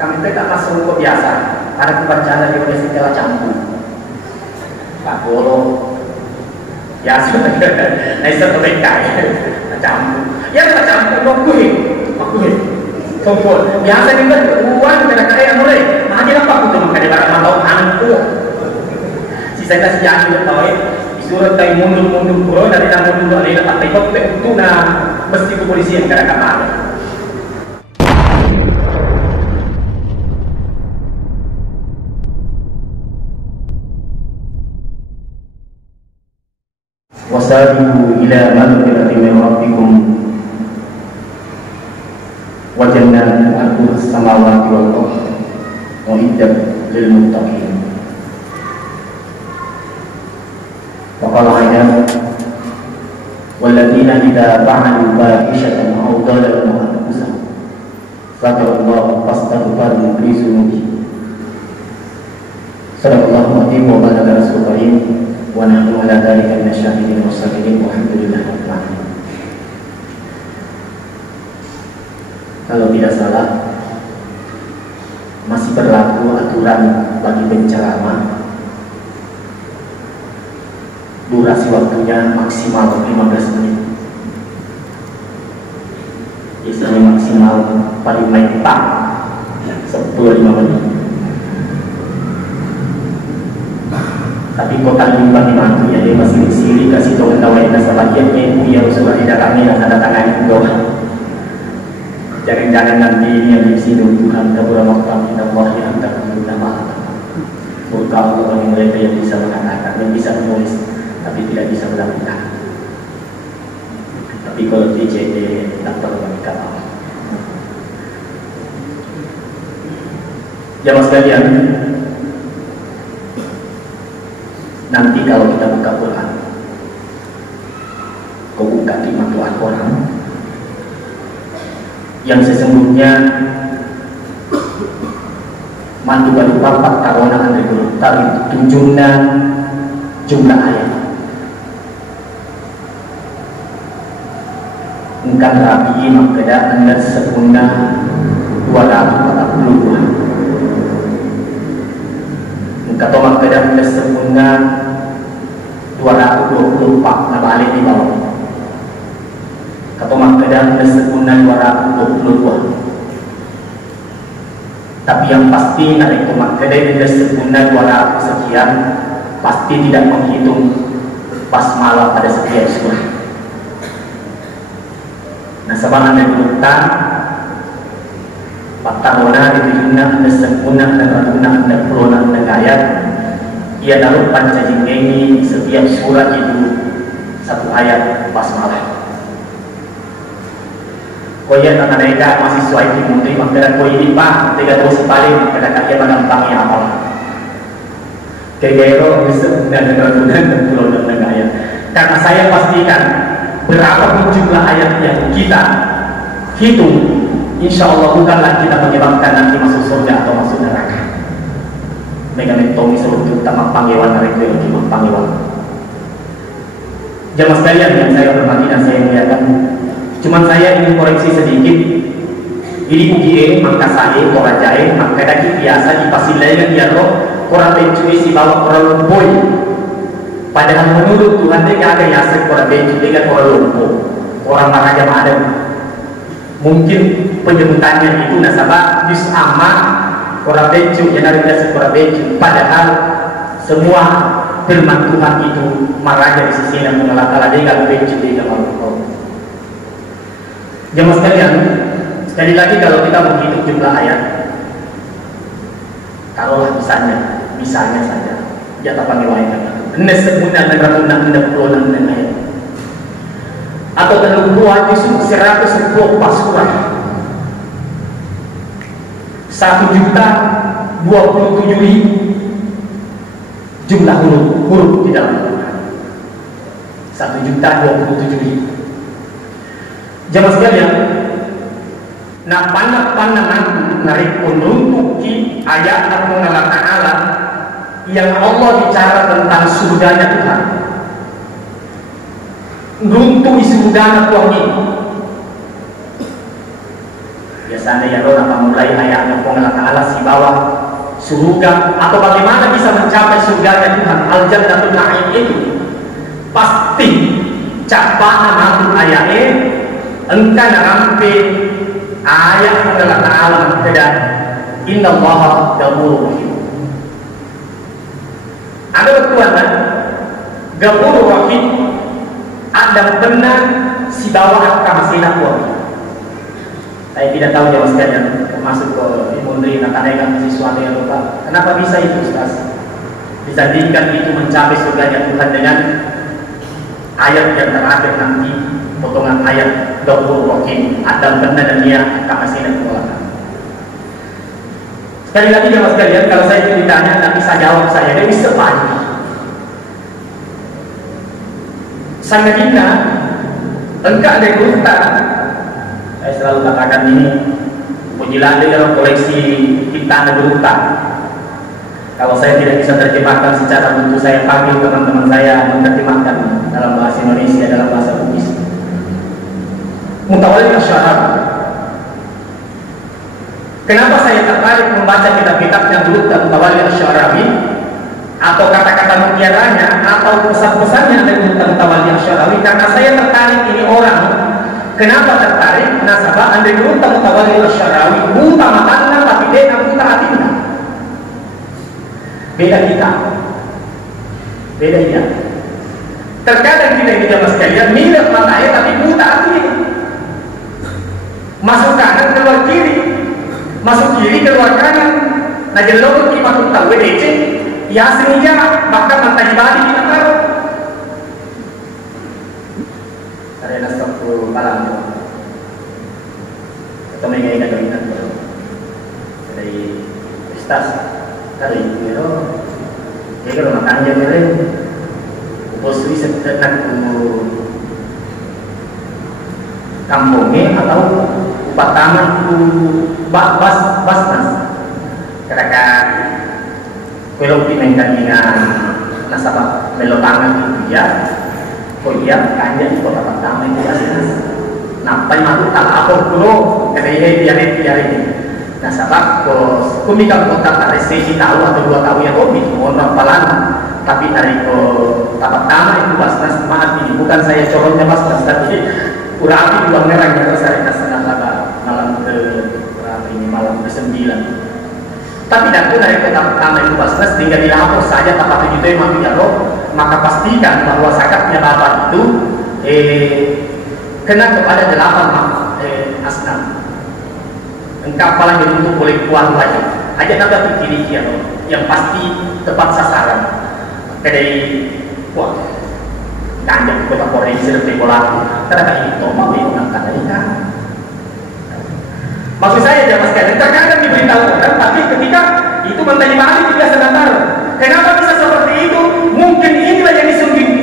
Kami tak masuk kok biasa. Ada kebacaran di Indonesia segala campur. Pak Bolo, biasa. Nah itu terdekat. Campur. Ya tak campur makuin. Kompor. Biasa juga uang kaya mulai. Lagi apa aku cuma kaya barang mantau angku. Sisanya si Yaki tahu disuruh tay mundur pura dari nang mundur alih tak tay kok itu na mesti kepolisian kadang-kadang. Wasari'u ila maghfiratin min rabbikum wa jannatin arduha as-samawati wal ardu uiddat lil muttaqin. Wa qala ayat walladzina idza fa'alu fahishatan aw dhalamu anfusahum dzakarallaha fastaghfiru li dzunubihim. Sadaqallahu al-azim wa balaga rasulul karim. Wa nahnu ala dzalika minasyahidin wasyahidin walhamdulillahi rabbil alamin. Kalau tidak salah masih berlaku aturan bagi penceramah durasi waktunya maksimal 15 menit. Istilahnya maksimal paling baik 10-15 menit. Tapi kota limbah di mantu ya dia masih disiri kasih tahu tawain dasar bagiannya ibu yang sudah di dalamnya dan ada tangan doa. Jangan-jangan nanti yang disini Tuhan kabur makam kita Allah yang tak meminta maaf. Murka Allah bagi mereka yang bisa mengatakan, yang bisa menulis, tapi tidak bisa melakukan. Tapi kalau DJD tak perlu mereka tahu. Jamaah sekalian, nanti kalau kita buka Quran, kau buka Kimatul Al-Quran, yang sesungguhnya mantu baru papat karona andri guru tali tunjukna jumlah ayat. Engkau rapi makada anda sempurna 242. Engkau makada anda sempurna 224 nabalik di bawah. Kata makada sempurna 222. Tapi yang pasti naik ke makada sempurna 200 sekian pasti tidak menghitung basmalah pada setiap surah. Nah sebab anda dilutan Patahona ditujuna anda sempurna dan ratuna anda pulona anda ayat. Ia dalam pancajing ini setiap surah itu satu ayat basmalah. Koya tanah mereka mahasiswa itu menteri makanya koi ini pak tiga terus paling makanya kaki mengampangnya amal kegero dan ratunan dan pulau dan negara. Karena saya pastikan berapa jumlah ayat yang kita hitung, insya Allah bukanlah kita menyebabkan nanti masuk surga atau masuk neraka. Megang tomi sebut utama panggilan mereka yang cuma panggilan. Jamaah sekalian yang saya hormati dan saya muliakan. Cuman saya ingin koreksi sedikit. Ini UGE, maka saya, korajai, maka daki biasa di pasilayan dia roh, korang pencuri si bawah korang lumpuy. Padahal menurut Tuhan dia ada yasir korang pencuri dengan korang lumpuy. Korang maraja ada. Mungkin penyebutannya itu nasabah jus amma korang pencuri yang ada yasir korang pencuri. Padahal semua firman Tuhan itu maraja di sisi yang mengelakala dia kalau pencuri dengan lumpuy. Jemaah sekalian, sekali lagi kalau kita menghitung jumlah ayat, taruhlah misalnya saja, jatah panggilan anda sebulan dan ratunan anda puluhan dan ayat, atau dalam dua juz 110 surah, 1.027.000 jumlah huruf di dalam Al-Quran. 1.027.000. Jamaah sekalian, nak pandangan narik menuntuki ayat atau Allah Ta'ala yang Allah bicara tentang surganya Tuhan. Nuntuki surganya Tuhan ini. Biasanya ya roh apa mulai ayatnya Allah Ta'ala si bawah surga, atau bagaimana bisa mencapai surganya Tuhan Al-Jannatul Na'im itu pasti capaan makhluk ayatnya engkau nampi ayat Allah Ta'ala kedan Inna Allah Ghafurur Rahim. Ada betulan Ghafurur Rahim ada benar si bawah kamasina kuat. Saya tidak tahu jawab sekalian masuk ke Imundri nakanaikan sesuatu yang lupa. Kenapa bisa itu Ustaz? Disandingkan itu mencapai surganya Tuhan dengan ayat yang terakhir nanti, potongan ayat Ghafurur Rahim ada benar dan dia kamasina kuat. Sekali lagi jawab sekalian, kalau saya ditanya tidak bisa jawab saya, dia bisa pagi. Sangat indah, engkau ada gurta. Saya selalu katakan ini, pujilah dalam koleksi kita ada gurta. Kalau saya tidak bisa terjemahkan secara bentuk, saya panggil teman-teman saya menerjemahkan dalam bahasa Indonesia, dalam bahasa Bugis. Mutawalli Asy'arawi. Kenapa saya tertarik membaca kitab-kitabnya gurta Mutawalli Asy'arawi, atau kata-kata mutiaranya, atau pesan-pesannya dari Mutawalli Asy'arawi? Karena saya tertarik ini orang. Kenapa tertarik? Nasabah Andai Gurta Mutawalli Asy'arawi buta matanya tapi dia buta hatinya. Beda kita, beda dia. Terkadang kita ini jamaah sekalian mirip matanya tapi buta hatinya. Masuk kanan keluar kiri, masuk kiri keluar kanan. Nah jelok kita tahu WDC, ya sengaja bahkan mata ibadi kita taruh. Karena satu malam atau mengenai kaitan dari Ustaz dari Miro, jadi kalau makan aja Miro, posisi setelah kampungnya atau pertama itu basnas, katakan kalau dimainkan dengan nasabah melotangan itu ya. Oh iya, kanya di kota pertama itu basnas. Nah, paling tak apa dulu, katanya biar ini. Nah, sebab kami kalau kota resesi tahu atau 2 tahun ya kami mohon palan. Tapi dari kota pertama itu basnas maaf ini bukan saya corongnya basnas, tapi kurang dua merah yang saya kasih malam ke berapa ini malam ke 9. Tapi dan pun dari kota pertama itu basnas tinggal dilapor saja tempat itu memang ya roh. Maka pastikan bahwa zakatnya bapak itu kena kepada 8 asnaf. Engkau apalah yang untuk boleh kuat lagi. Aja nada pikir yang pasti tepat sasaran. Kedai kuat. Kanjeng kota Polri seperti bola. Karena ini toma mengangkat dari kan. Maksud saya jamaah sekalian, terkadang diberitahu orang, tapi ketika itu menteri balik tidak sebentar. Kenapa bisa seperti itu? Mungkin inilah yang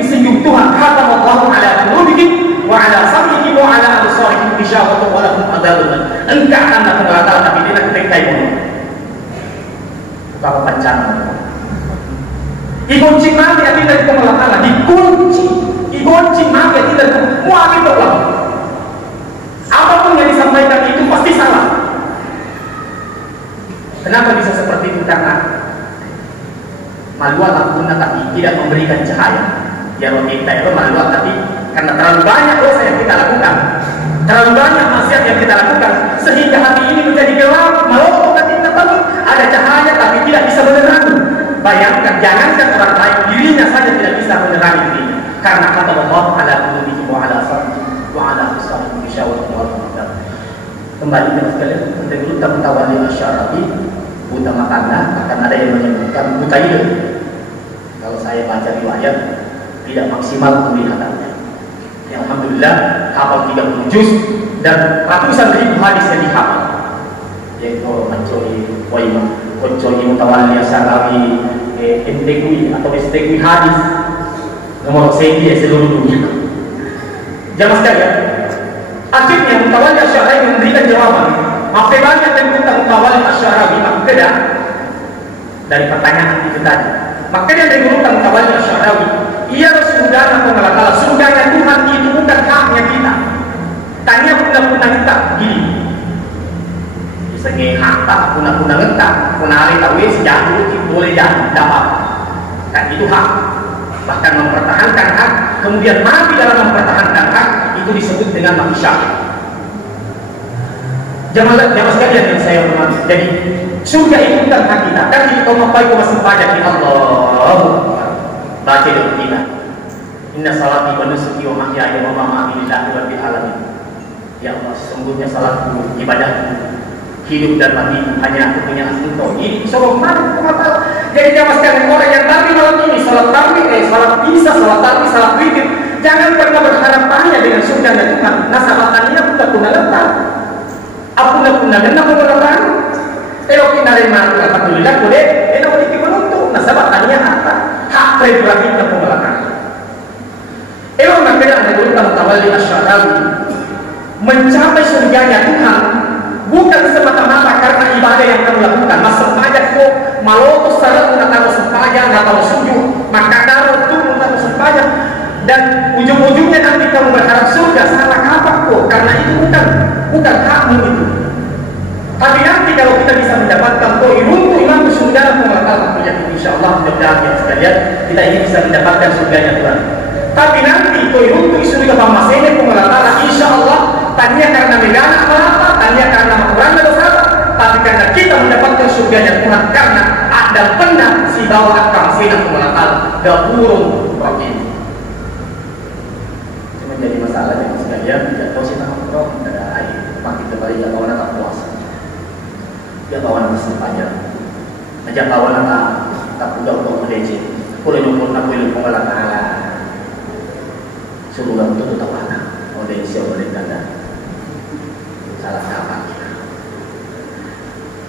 disenjung Tuhan. Kata Allah ala qulubihim wa ala sam'ihim wa ala absarihim ghishawatun wa lahum adzabun. Engkau akan mengatakan tapi dia nak tekai pun. Bukan bencana. Dikunci mati yang tidak dikomalakan. Dikunci mati yang tidak dikomalakan. Apapun yang disampaikan itu pasti salah. Kenapa bisa seperti itu? Karena maluat lakukan tapi tidak memberikan cahaya. Ya kita itu maluat tapi karena terlalu banyak dosa yang kita lakukan, terlalu banyak maksiat yang kita lakukan, sehingga hati ini menjadi gelap. Malu hati tertentu ada cahaya tapi tidak bisa menerangi. Bayangkan, jangankan orang lain, dirinya saja tidak bisa menerangi dirinya. Karena kata Allah ala qulubihim wa ala sam'ihim wa ala absarihim ghishawatun wa lahum adzabun. Kembali ke sekalian, untuk kita Mutawalli Asy'arawi buta matanya akan ada yang menyebutkan buta ide. Kalau saya baca riwayat tidak maksimal penglihatannya. Alhamdulillah hafal 30 juz dan ratusan ribu hadis yang dihafal. Yaitu mencuri Mutawalli Asy'arawi MTQ atau STQ hadis nomor segi seluruh dunia. Jamaah sekalian, akhirnya Mutawalli Asy'arawi memberikan jawaban. Apa banyak tentang Mutawalli Asy'arawi makanya dari pertanyaan itu tadi. Makanya dari Mutawalli Asy'arawi, ia surga pengelakala surganya Tuhan itu bukan haknya kita. Tanya bunda-bunda kita gini. ngehak guna-guna ngetak kunari tahu sejauh itu boleh jadi dapat kan itu hak, bahkan mempertahankan hak kemudian mati dalam mempertahankan hak itu disebut dengan mati syahid. Jamaah sekalian yang saya hormati, jadi surga itu bukan hak kita kan jadi kau apa itu masih pajak di Allah baca doa kita inna salati wa nusuki wa mahyaya wa mamati lillahi rabbil alamin. Ya Allah, sesungguhnya salatku, ibadahku, hidup dan mati hanya aku punya Engkau. Ini soal mana? Jadi jamaah sekalian, orang yang tadi malam ini salat tarawih, salat isya, salat tarawih, salat witir, jangan pernah berharap banyak dengan surga dan Tuhan. Nasabatannya bukan guna letak. Aku nak guna dan aku menolong. Kalau kita lima, alhamdulillah boleh. Kalau kita menuntuk, nasabatannya apa? Hak prerogatif dan pembelakan. Kalau nak bilang dari Tuhan Tawali Asyarawi, mencapai surganya Tuhan bukan semata-mata karena ibadah yang kamu lakukan. Mas sempajan kok maloto sarat menataruh sempajan atau sujud maka taruh itu menataruh sempajan dan ujung-ujungnya nanti kamu berharap surga, salah kapak kok, karena itu bukan hakmu itu. Tapi nanti kalau kita bisa mendapatkan kok iruntu imam surga mengalahkan insyaallah mudah-mudahan ya sekalian kita ini bisa mendapatkan surganya Tuhan. Tapi nanti kok iruntu surga pamasene mengalahkan insyaallah tanya karena megana apa, tanya karena kurang dosa, tapi karena kita mendapatkan surganya Tuhan karena ada benar si bawah akam sina mengalahkan gapurun rahim. Cuma jadi masalah yang sekalian tidak tahu sih tak roh ada air makin kembali ya kawan tak puasa. Ya kawan masih panjang. Aja kawan tak udah mendece. Boleh nombor tak boleh pengalahkan. Suruh orang itu tak mana. Oleh siapa boleh tanda. Salah kapan kita.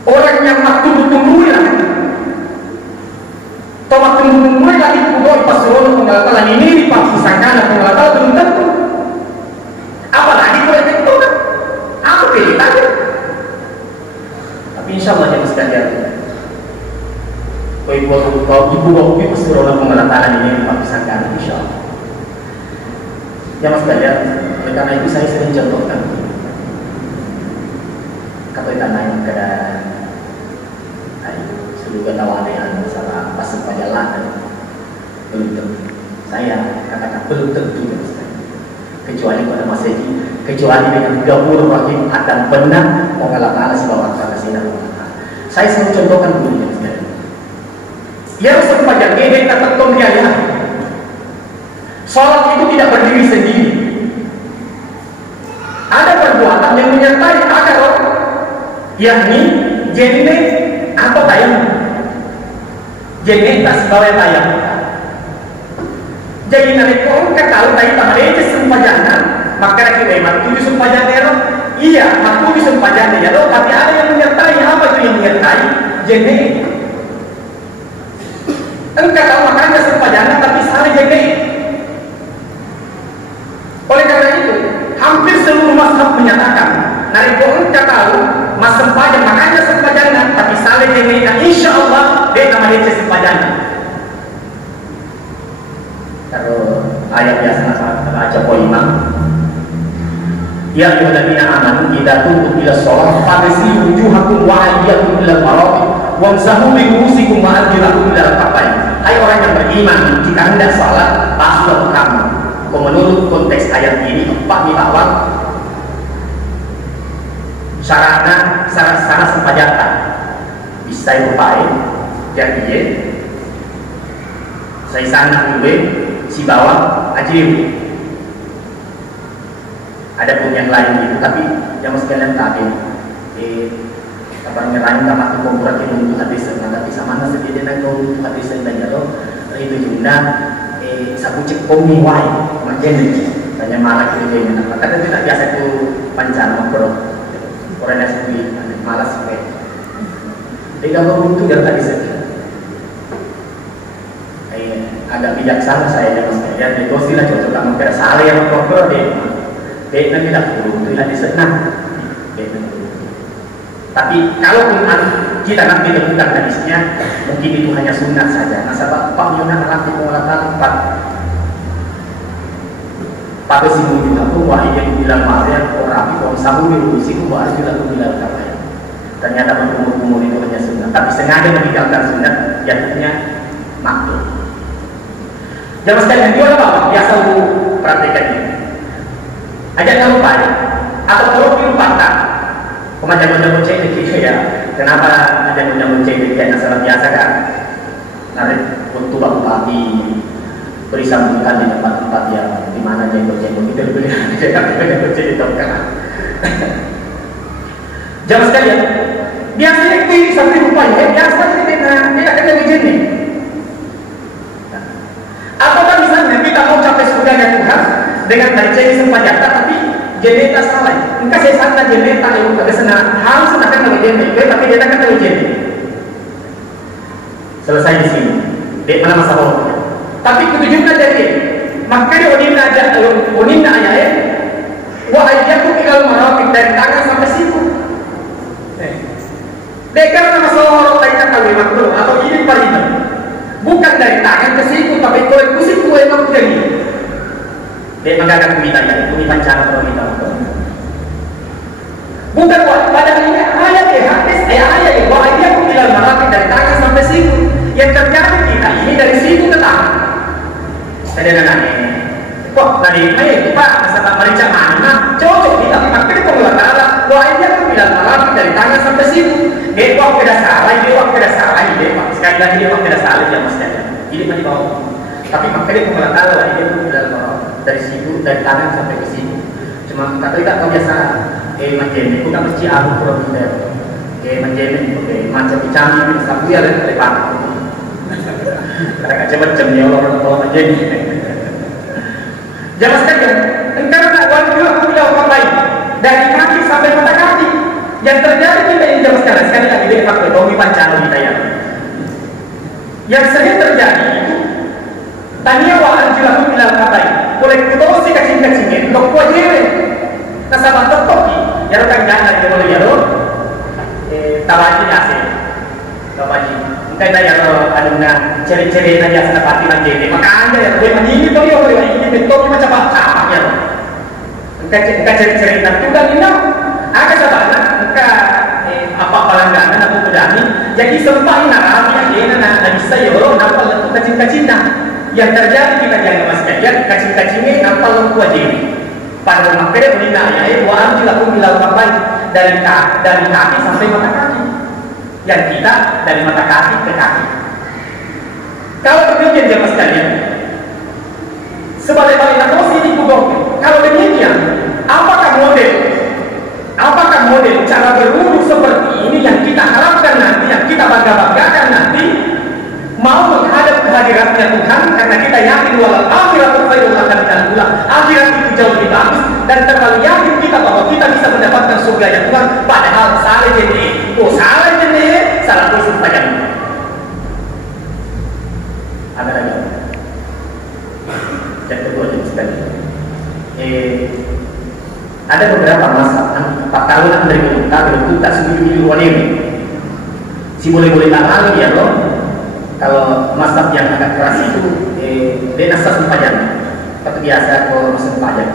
Orang yang tunggu lah. Tomat tunggu lagi pukul pas suruh pengalahkan ini dipaksakan pengalahkan belum tentu. Apalagi kalau itu kan, aku pilih aja. Tapi insya Allah yang sekalian, kau ibu bapak pasti orang pengalahkan ini dipaksakan insya Allah. Yang sekalian, oleh karena itu saya sering contohkan. Kata ikan naik ke seluruh tawanan masalah pasang perjalanan belum tentu. Saya katakan belum tentu ya, kecuali pada masa ini, kecuali dengan gabur rahim akan benar mengalahkan sebab akan sinar. Saya selalu contohkan dulu ya, sekalian. Yang sepanjang ini kata pembiayaan. Salat itu tidak berdiri sendiri. Ada perbuatan yang menyertai ada orang, yakni jene atau tayang. Jene tak sebagai tayang. Jadi nanti kau kata tadi tamarece sempajangan, maka kita iman tujuh sempajangan. Iya, aku tujuh sempajangan ya. Tapi ada yang menyertai apa itu yang menyertai jene. Engkau tahu makanya sempajangan tapi saling jene. Oleh karena itu, hampir seluruh mazhab menyatakan, nari engkau tahu mas sempajan makanya sempajangan tapi saling jene. Insya Allah dia namanya sempajangan. Kalau ayat biasa baca poimah ya ayyuhalladzina amanu idza qumtum ila shalah faghsilu wujuhakum wa aydiyakum ila al-marafiq wamsahu bi ru'usikum wa arjulakum ila al-ka'bayn. Hai orang yang beriman, jika hendak salat basuhlah kamu. Menurut konteks ayat ini empat bahwa syaratnya syarat sempajangan bisa dipakai jadi saya sana dulu si bawah ajib. Ada pun yang lain gitu, tapi yang sekalian tadi kabarnya lain tak mati komputer itu untuk hadis tapi sama nasi dia nak untuk hadis dan jalo itu juga sabu cek komi wai macam ni tanya malah kiri mana kata tidak biasa itu panjang ngobrol orang yang sendiri malas sekali. Jadi kalau itu yang tadi saya agak bijaksana saya dan mas kalian itu sila cocok tak mungkin salah yang proper deh nanti tidak perlu itu nanti senang tapi kalau kita nanti temukan hadisnya mungkin itu hanya sunnah saja. Nah sahabat Pak Yunus nanti mengatakan pada si mujud aku wahai yang bilang maaf orang itu sabu biru si aku wahai juga aku bilang kata Ternyata berkumur-kumur itu hanya sunat, tapi sengaja meninggalkan sunat, jatuhnya makruh. Jangan sekalian jual apa? Biasa praktekkan ini. Ajak kamu balik atau kalau pilu patah, kemana-mana cek gitu ya. Kenapa ada undang cek gitu ya? Salah biasa kan? Nanti untuk aku pagi beri sambutan di tempat-tempat yang di mana jenggot-jenggot itu lebih jenggot di tempat. Jangan sekalian. Biasanya itu sampai rupanya biasa dia akan jadi jenis. Apakah misalnya kita mau capai surganya Tuhan dengan mencari sepanjang tapi jeneta salah. Engkau saya sangka jeneta yang ada sana harus akan tahu jeneta, tapi dia akan tahu jeneta. Selesai di sini. Di mana masalahnya? Tapi ketujuan dari maka dia onina ayah wa ayyakum ilal marafiq dari tangan sampai siku. Karena masalah orang lain kata makruh atau ini paling bukan dari tangan ke siku tapi kalau kusik kue nak jadi dia mengagak kumitanya ini pancana kalau kita bukan pada ini ayat ya hadis ayat ya bahwa dia bilang marafiq dari tangan sampai siku yang terjadi kita ini dari siku ke tangan saya nanya kok tadi pak masalah merica mana cocok kita tapi kita mengatakan bahwa dia bilang marafiq dari tangan sampai siku. Dia waktu dah salah, sekali lagi dia waktu dah salah dia mesti ada. Ini masih bawah. Tapi makanya dia pernah tahu lah dia pun dari situ dari tangan sampai ke situ. Cuma kata kita kau biasa, macam ni, kita mesti abu kurang kita. Macam ni, macam dicambi, sapu ya lepas. Mereka macam dia orang macam ni. Jangan sekalian, engkau nak buat juga aku bilang orang lain dari kaki sampai mata kaki. Yang terjadi kita ini jam sekarang sekali lagi dia faktor domi pancana kita ya. Yang sering terjadi itu tanya wahan juga bilang katai. Boleh kita si kacing-kacingnya, dok wajib. Nasabah tokoki, ya kan jangan dia boleh ya dok. Tawaji nasi, tawaji. Kita dah ya aduna ceri-ceri aja seperti macam ni. Maka anda ya boleh mengingat tu dia boleh ini betul macam apa ya. Kita ceri-ceri tak juga ni nak. Ada sebabnya apa pelanggaran atau pedani jadi sempat narasi yang nak bisa ya orang nampak letup kacing-kacing yang terjadi kita jangan memastikan kacing-kacingnya nampak letup wajib pada makanya benda ayah buat juga pun bilang apa dari kaki sampai mata kaki yang kita dari mata kaki ke kaki kalau demikian dia sekalian sebalik-balik nasi di kubur kalau demikian apakah model cara berwudu seperti ini yang kita harapkan nanti, yang kita bangga-banggakan nanti mau menghadap kehadiratnya Tuhan karena kita yakin walau akhiratul khairul laka minal ula, akhirat itu jauh lebih bagus dan terlalu yakin kita bahwa kita bisa mendapatkan surganya Tuhan padahal salah jenis salah khusus saja. Ada lagi yang kedua jenis sekali ada beberapa masa perkawinan dari kita itu tak setuju walim si boleh-boleh tak lagi ya loh kalau masa yang agak keras itu dia nasa sempajan seperti biasa kalau sempajan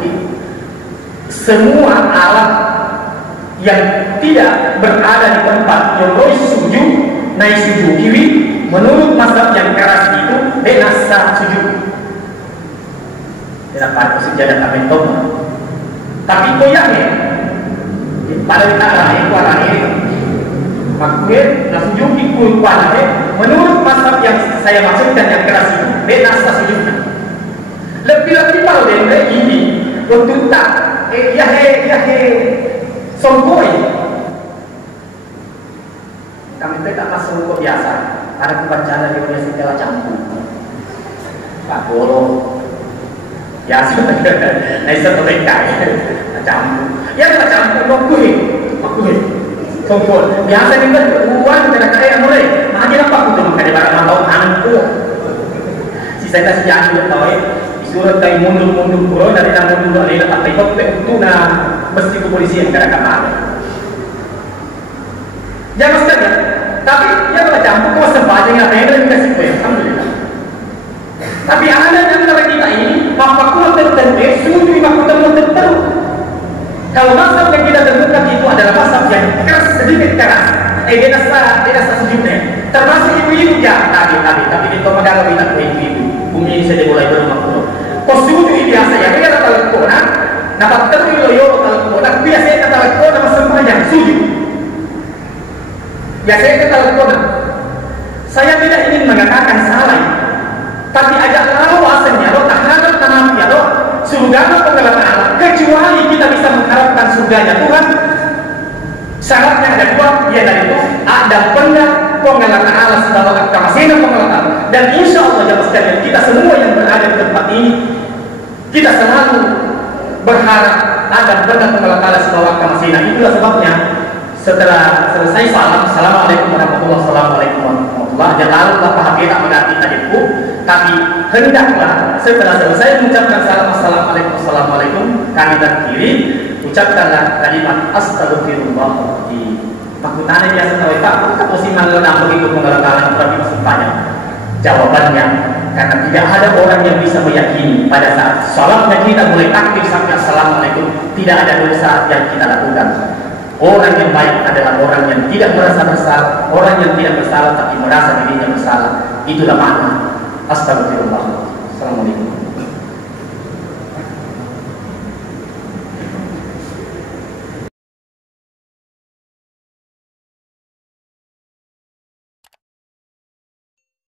semua alat yang tidak berada di tempat yang boleh sujud naik sujud kiri menurut masa yang keras itu dia nasa sujud dia dapat sejadah kami tahu tapi koyaknya pada kita lain warnanya makhluk nasujud ikut warnanya menurut mazhab yang saya maksudkan yang keras itu dia nasa sujudnya lebih kalau dia ini untuk tak songkoi kami tak masuk kok biasa karena kebancaan di dunia segala campur tak bolong biasa naisa terdekat campur ya tak campur makhluk songkoi biasa kita uang kena kaya mulai lagi apa aku tuh makanya barang mantau hantu sisa kita sejati tahu disuruh kayak mundur pura dari dalam mundur ada tak ikut itu na mesti kepolisian kadang-kadang jangan sekali tapi ya kalau campur kok sempat yang ada yang kasih kue alhamdulillah tapi ada yang antara kita ini bapak kuat tertentu sudah bapak tertentu Kalau mazhab yang kita temukan itu adalah mazhab yang keras, sedikit keras, beda sejumlah. Termasuk ibu-ibu ya, tapi di Tomaga kita ke ibu-ibu. Bumi ini saja mulai berumah kuno. Kosuju biasa ya, dia kata kona, dapat terliloyo kalau kona, biasa kata kona masempanya suju. Biasa kata kona. Saya tidak ingin mengatakan salah, tapi agak lawasannya, lo tahanan tanamnya, lo surga penggalan Allah. Kecuali kita bisa mengharapkan surganya Tuhan, syaratnya ada dua, yaitu ada benar penggalan Allah sebagai kamasina penggalan Allah. Dan insya Allah jemaah sekalian, kita semua yang berada di tempat ini, kita selalu berharap ada benar penggalan Allah sebagai kamasina. Itulah sebabnya setelah selesai salam, assalamualaikum warahmatullahi wabarakatuh. Janganlah paham kita mengganti tadiku, tapi hendaklah setelah selesai mengucapkan salam assalamualaikum, kami terakhiri ucapkanlah kalimat astagfirullahaladzim. Maksudnya biasa tahu Pak, kita mesti mengenal begitu pengelakalan tapi masih banyak. Jawabannya, karena tidak ada orang yang bisa meyakini pada saat salatnya kita mulai takbir sampai assalamualaikum, tidak ada dosa yang kita lakukan. Orang yang baik adalah orang yang tidak merasa bersalah, orang yang tidak bersalah tapi merasa dirinya bersalah. Itulah makna astagfirullah. Assalamualaikum.